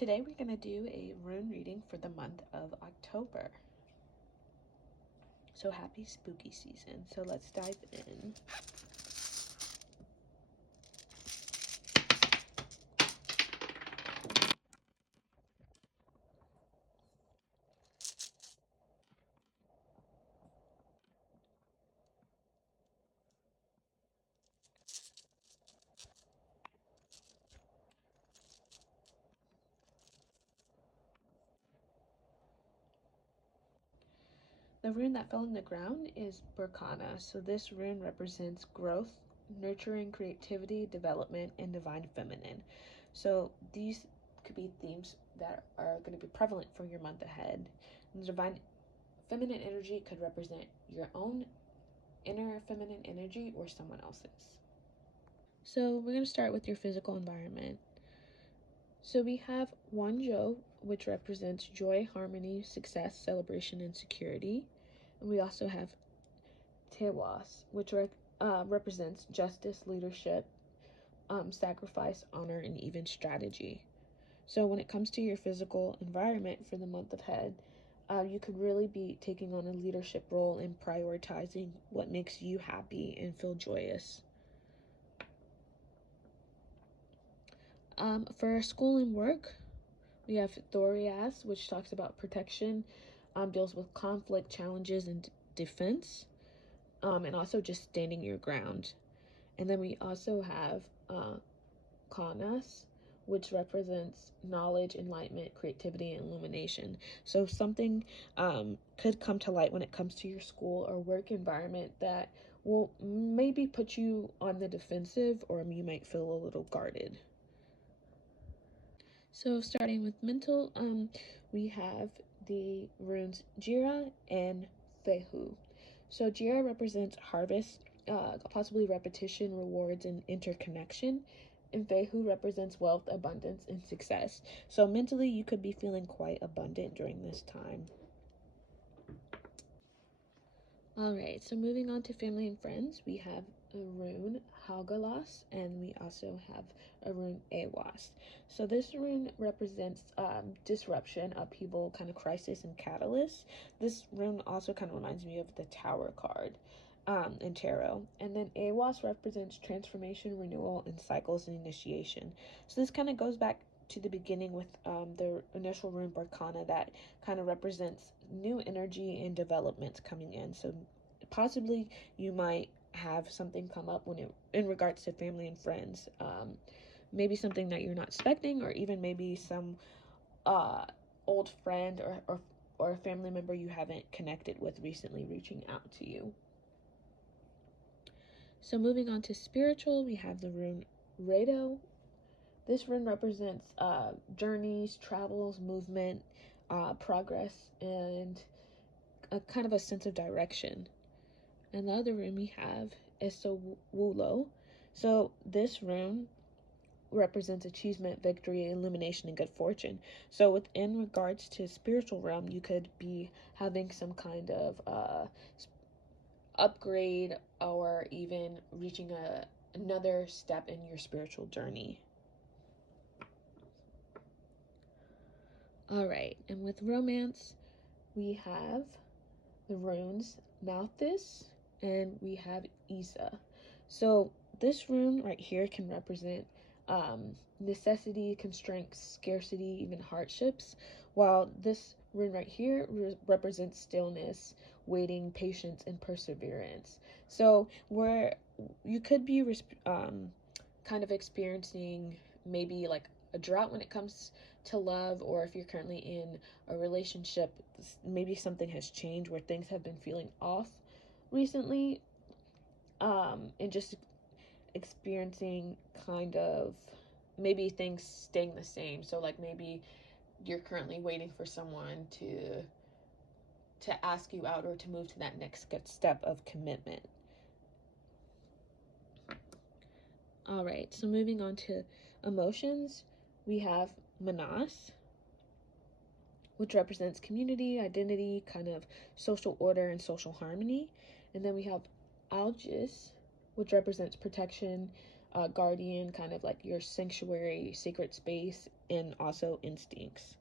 Today we're going to do a rune reading for the month of October. So happy spooky season. So let's dive in. The rune that fell in the ground is Berkana. So this rune represents growth, nurturing creativity, development, and divine feminine. So these could be themes that are going to be prevalent for your month ahead. And divine feminine energy could represent your own inner feminine energy or someone else's. So we're going to start with your physical environment. So we have Wanzhou, which represents joy, harmony, success, celebration, and security. And we also have Tewas, which represents justice, leadership, sacrifice, honor, and even strategy. So when it comes to your physical environment for the month ahead, you could really be taking on a leadership role in prioritizing what makes you happy and feel joyous. For school and work, we have Thorias, which talks about protection, deals with conflict, challenges, and defense, and also just standing your ground. And then we also have Kanas, which represents knowledge, enlightenment, creativity, and illumination. So something could come to light when it comes to your school or work environment that will maybe put you on the defensive, or you might feel a little guarded. So starting with mental, we have the runes Jira and Fehu. So Jira represents harvest, possibly repetition, rewards, and interconnection. And Fehu represents wealth, abundance, and success. So mentally, you could be feeling quite abundant during this time. All right, so moving on to family and friends, we have a rune Haugalas, and we also have a rune Awas. So this rune represents disruption, upheaval, kind of crisis, and catalyst. This rune also kind of reminds me of the Tower card in tarot. And then Awas represents transformation, renewal, and cycles and initiation. So this kind of goes back to the beginning with the initial rune Berkana that kind of represents new energy and developments coming in. So possibly you might have something come up in regards to family and friends, maybe something that you're not expecting, or even maybe some old friend or a family member you haven't connected with recently reaching out to you. So moving on to spiritual, we have the rune Rado. This rune represents journeys, travels, movement, progress, and a kind of a sense of direction. And the other rune we have is Sowulo. So this rune represents achievement, victory, illumination, and good fortune. So within regards to spiritual realm, you could be having some kind of upgrade or even reaching another step in your spiritual journey. All right, and with romance, we have the runes Malthus and we have Isa. So this rune right here can represent necessity, constraints, scarcity, even hardships, while this rune right here represents stillness, waiting, patience, and perseverance. So where you could be kind of experiencing maybe like a drought when it comes to love, or if you're currently in a relationship, maybe something has changed where things have been feeling off recently, and just experiencing kind of maybe things staying the same. So like maybe you're currently waiting for someone to ask you out or to move to that next step of commitment. All right, so moving on to emotions, we have Manas, which represents community, identity, kind of social order and social harmony. And then we have Algis, which represents protection, guardian, kind of like your sanctuary, sacred space, and also instincts.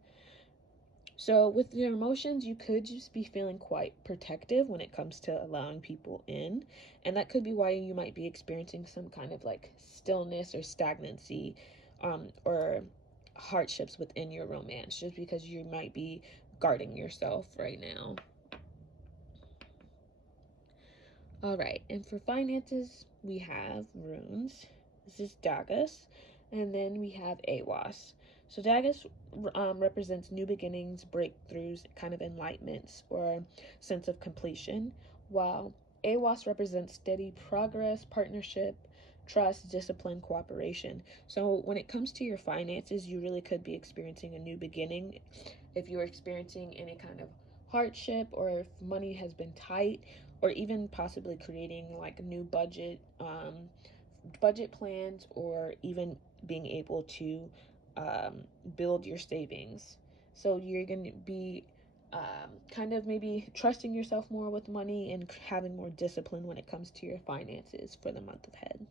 So, with your emotions, you could just be feeling quite protective when it comes to allowing people in. And that could be why you might be experiencing some kind of like stillness or stagnancy, or hardships within your romance, just because you might be guarding yourself right now. All right, and for finances, we have runes. This is Dagas, and then we have Awas. So Dagas represents new beginnings, breakthroughs, kind of enlightenments, or sense of completion, while Awas represents steady progress, partnership, trust, discipline, cooperation. So when it comes to your finances, you really could be experiencing a new beginning. If you're experiencing any kind of hardship, or if money has been tight, or even possibly creating like new budget plans, or even being able to build your savings. So you're going to be kind of maybe trusting yourself more with money and having more discipline when it comes to your finances for the month ahead.